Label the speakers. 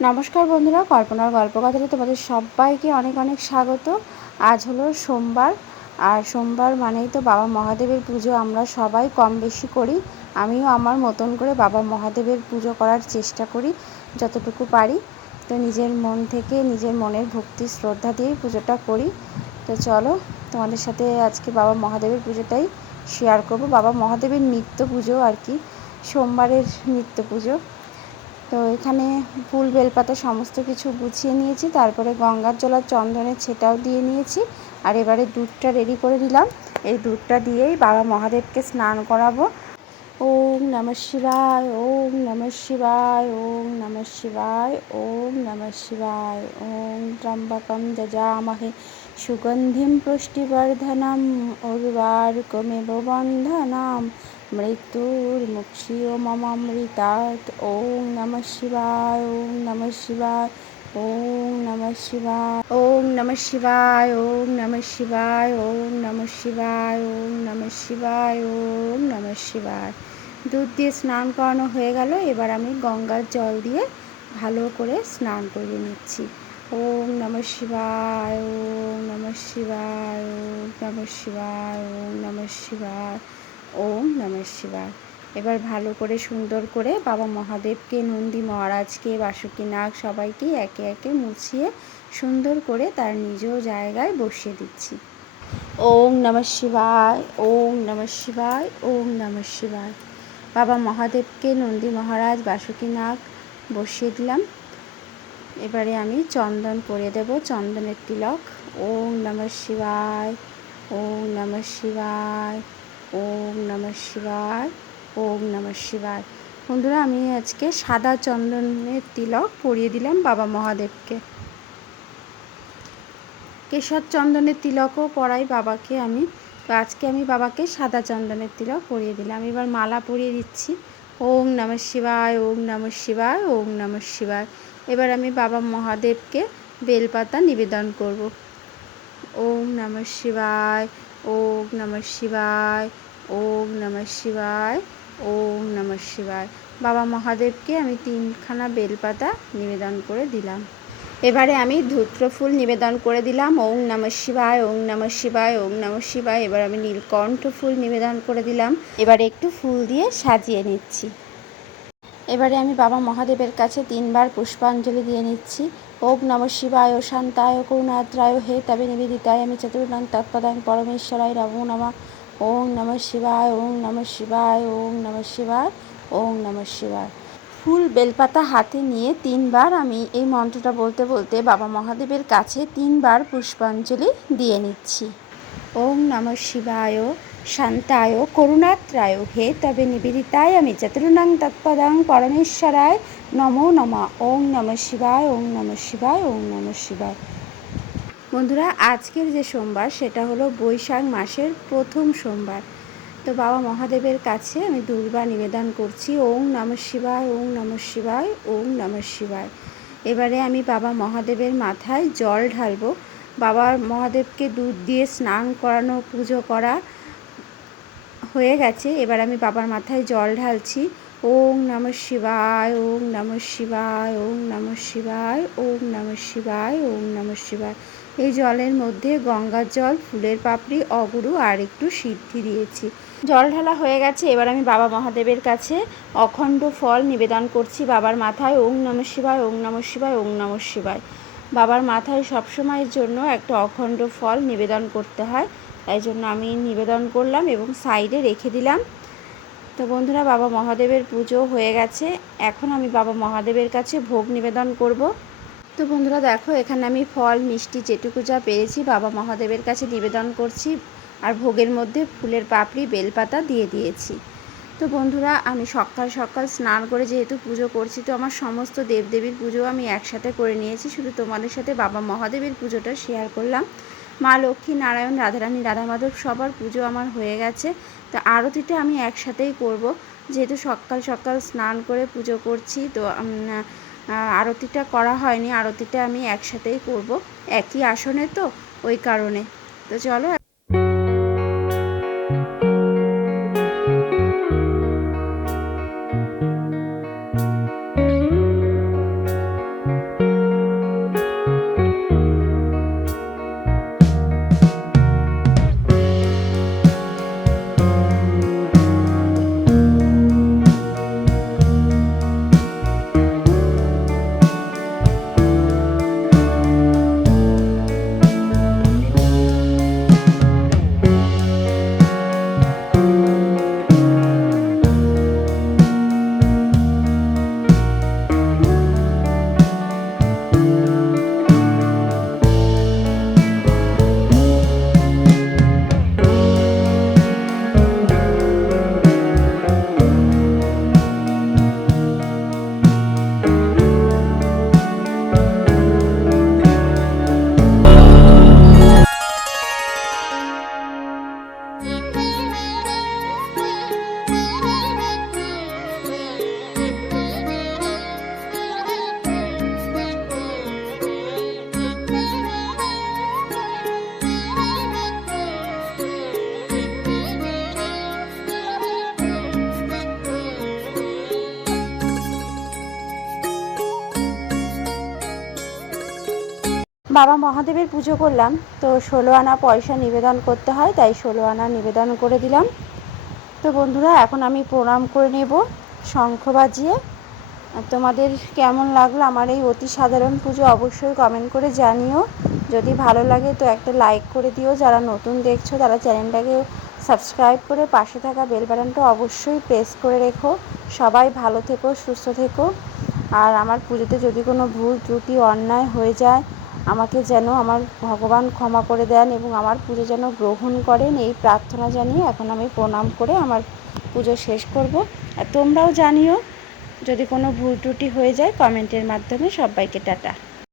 Speaker 1: নমস্কার বন্ধুরা, কল্পনার গল্প কথাতে তোমাদের সবাইকে অনেক অনেক স্বাগত। আজ হলো সোমবার, আর সোমবার মানেই তো বাবা মহাদেবের পুজো, আমরা সবাই কম বেশি করি। আমিও আমার মতন করে বাবা মহাদেবের পুজো করার চেষ্টা করি, যতটুকু পারি। তো নিজের মন থেকে, নিজের মনের ভক্তি, শ্রদ্ধা দিয়েই পুজোটা করি। তো চলো, তোমাদের সাথে আজকে বাবা মহাদেবের পুজোটাই শেয়ার করব। বাবা মহাদেবের নিত্য পুজো আর কি, সোমবারের নিত্য পুজো। তো এখানে ফুল, বেলপাতা সমস্ত কিছু গুছিয়ে নিয়েছি। তারপরে গঙ্গার জল আর চন্দনের ছেটাও দিয়ে নিয়েছি। আর এবারে দুধটা রেডি করে দিলাম এই দুধটা দিয়েই বাবা মহাদেবকে স্নান করাবো। ওম নম শিবায়, ওম নম শিবায়, ওম নম শিবায়, ওম নম শিবায়। ওম ত্রম্বকম যজামহে। সুগন্ধিম পুষ্টিবর্ধনম, উর্বারুকমেব বন্ধনাম। मृत्युर्मुक्षीय ममृतात् ॐ नमः शिवाय, ॐ नमः शिवाय, ॐ नमः शिवाय, ॐ नमः शिवाय, ॐ नमः शिवाय, ॐ नमः शिवाय, ॐ नमः शिवाय, ॐ শিবায় দুধ দিয়ে স্নান করানো হয়ে গেল। এবার আমি গঙ্গার জল দিয়ে ভালো করে স্নান করে নিচ্ছি। ওম নমঃ শিবায়, ওম নমঃ শিবায়, ওম নমঃ শিবায়, ওম নমঃ শিবায়। ওম নম শিবায়। এবার ভালো করে সুন্দর করে বাবা মহাদেবকে, নন্দী মহারাজকে বাসুকীনাগ সবাইকে একে একে মুছিয়ে সুন্দর করে তার নিজ জায়গায় বসিয়ে দিচ্ছি। ওম নম শিবায়, ওম নম শিবায়, ওম নম শিবায়। বাবা মহাদেবকে, নন্দী মহারাজ বাসুকীনাগ বসিয়ে দিলাম। এবারে আমি চন্দন পরে দেব, চন্দনের তিলক। ওম নম শিবায়, ওম নম শিবায়। ওম নম শিবায়, ওম নম শিবায়। বন্ধুরা, আমি আজকে সাদা চন্দনের তিলক পরিয়ে দিলাম বাবা মহাদেবকে। কেশর চন্দনের তিলকও পরাই বাবাকে আমি। আজকে আমি বাবাকে সাদা চন্দনের তিলক পরিয়ে দিলাম। এবার মালা পরিয়ে দিচ্ছি। ওম নম শিবায়, ওম নম শিবায়, ওম নম শিবায়। এবার আমি বাবা মহাদেবকে বেলপাতা নিবেদন করব। ওম নম শিবায়, ওম নম শিবায় ওম নম শিবায়, ওম নম শিবায়। বাবা মহাদেবকে আমি তিনখানা বেলপাতা নিবেদন করে দিলাম। এবারে আমি ধূত্র ফুল নিবেদন করে দিলাম। ওং নম শিবায় ওং নম শিবায় ওং নম শিবায়। এবার আমি নীলকণ্ঠ ফুল নিবেদন করে দিলাম। এবারে একটু ফুল দিয়ে সাজিয়ে নিচ্ছি। এবারে আমি বাবা মহাদেবের কাছে তিনবার পুষ্পাঞ্জলি দিয়ে নিচ্ছি। ওম নম শিবায়, ও শান্তায় করুণাত্রায় হে তবে নিবেদিতায়। আমি চতুর্ণাং তৎপদাং পরমেশ্বরায় নমো নমা ওং নম শিবায় ওং নম শিবায় ওং নম শিবায় ওং নম শিবায়। ফুল বেলপাতা হাতে নিয়ে তিনবার আমি এই মন্ত্রটা বলতে বলতে বাবা মহাদেবের কাছে তিনবার পুষ্পাঞ্জলি দিয়ে নিচ্ছি। ওং নম শিবায়, শান্তায়, করুণাত্রায়, হে তবে নিবেদিতায়, আমি চতুর্ণাং তৎপদাং পরমেশ্বরায়, নমো নমা। ওং নম শিবায় ওং নম শিবায় ওং নম শিবায়। বন্ধুরা, আজকের যে সোমবার, সেটা হলো বৈশাখ মাসের প্রথম সোমবার। তো বাবা মহাদেবের কাছে আমি দুর্বার নিবেদন করছি, ওং নম শিবায়, ওং নম শিবায়, ওং নম শিবায়। এবারে আমি বাবা মহাদেবের মাথায় জল ঢালবো। বাবা মহাদেবকে দুধ দিয়ে স্নান করানো, পুজো করা হয়ে গেছে। এবার আমি বাবার মাথায় জল ঢালছি। ওং নম শিবায় ওং নম শিবায় ওং নম শিবায় ওং নম শিবায় ওং নম শিবায়। এই জলের মধ্যে গঙ্গার জল, ফুলের পাপড়ি, অগুরু আর একটু সিদ্ধি দিয়েছি। জল ঢালা হয়ে গেছে, এবার আমি বাবা মহাদেবের কাছে অখণ্ড ফল নিবেদন করছি বাবার মাথায় ওং নম শিবায় ওং নম শিবায় ওং নম শিবায়। বাবার মাথায় সবসময়ের জন্য একটা অখণ্ড ফল নিবেদন করতে হয়, তাই জন্য আমি নিবেদন করলাম এবং সাইডে রেখে দিলাম। তো বন্ধুরা, বাবা মহাদেবের পুজো হয়ে গেছে। এখন আমি বাবা মহাদেবের কাছে ভোগ নিবেদন করব। তো বন্ধুরা, দেখো, এখানে আমি ফল, মিষ্টি যেটুকু যা পেয়েছি বাবা মহাদেবের কাছে নিবেদন করছি আর ভোগের মধ্যে ফুলের পাপড়ি, বেলপাতা দিয়ে দিয়েছি। তো বন্ধুরা, আমি সকাল সকাল স্নান করে যেহেতু পুজো করছি, তো আমার সমস্ত দেবদেবীর পুজো আমি একসাথে করে নিয়েছি। শুধু তোমাদের সাথে বাবা মহাদেবের পুজোটা শেয়ার করলাম। মা লক্ষ্মী, নারায়ণ, রাধারানী রাধা মাধব সবার পুজো আমার হয়ে গেছে। তো আরতিটা আমি একসাথেই করব। যেহেতু সকাল সকাল স্নান করে পুজো করছি, তো আরতিটা করা হয়নি। আরতিটা আমি একসাথেই করব। একই আসনে তো, ওই কারণে। তো চলো বাবা মহাদেবের পুজো করলাম, তো ষোলো আনা পয়সা নিবেদন করতে হয়, তাই ষোলো আনা নিবেদন করে দিলাম। তো বন্ধুরা, এখন আমি প্রণাম করে নেব শঙ্খ বাজিয়ে। তোমাদের কেমন লাগল আমার এই অতি সাধারণ পুজো অবশ্যই কমেন্ট করে জানিও। যদি ভালো লাগে তো একটা লাইক করে দিও। যারা নতুন দেখছ, তারা চ্যানেলটাকে সাবস্ক্রাইব করে পাশে থাকা বেল বাটনটা অবশ্যই প্রেস করে রেখো। সবাই ভালো থেকো, সুস্থ থেকো। আর আমার পুজোতে যদি কোনো ভুল, ত্রুটি, অন্যায় হয়ে যায় আমাকে যেন আমার ভগবান ক্ষমা করে দেন এবং আমার পুজো যেন গ্রহণ করেন, এই প্রার্থনা জানিয়ে এখন আমি প্রণাম করে আমার পুজো শেষ করব। আর তোমরাও জানিও, যদি কোনো ভুল ত্রুটি হয়ে যায় কমেন্টের মাধ্যমে সবাইকে টাটা।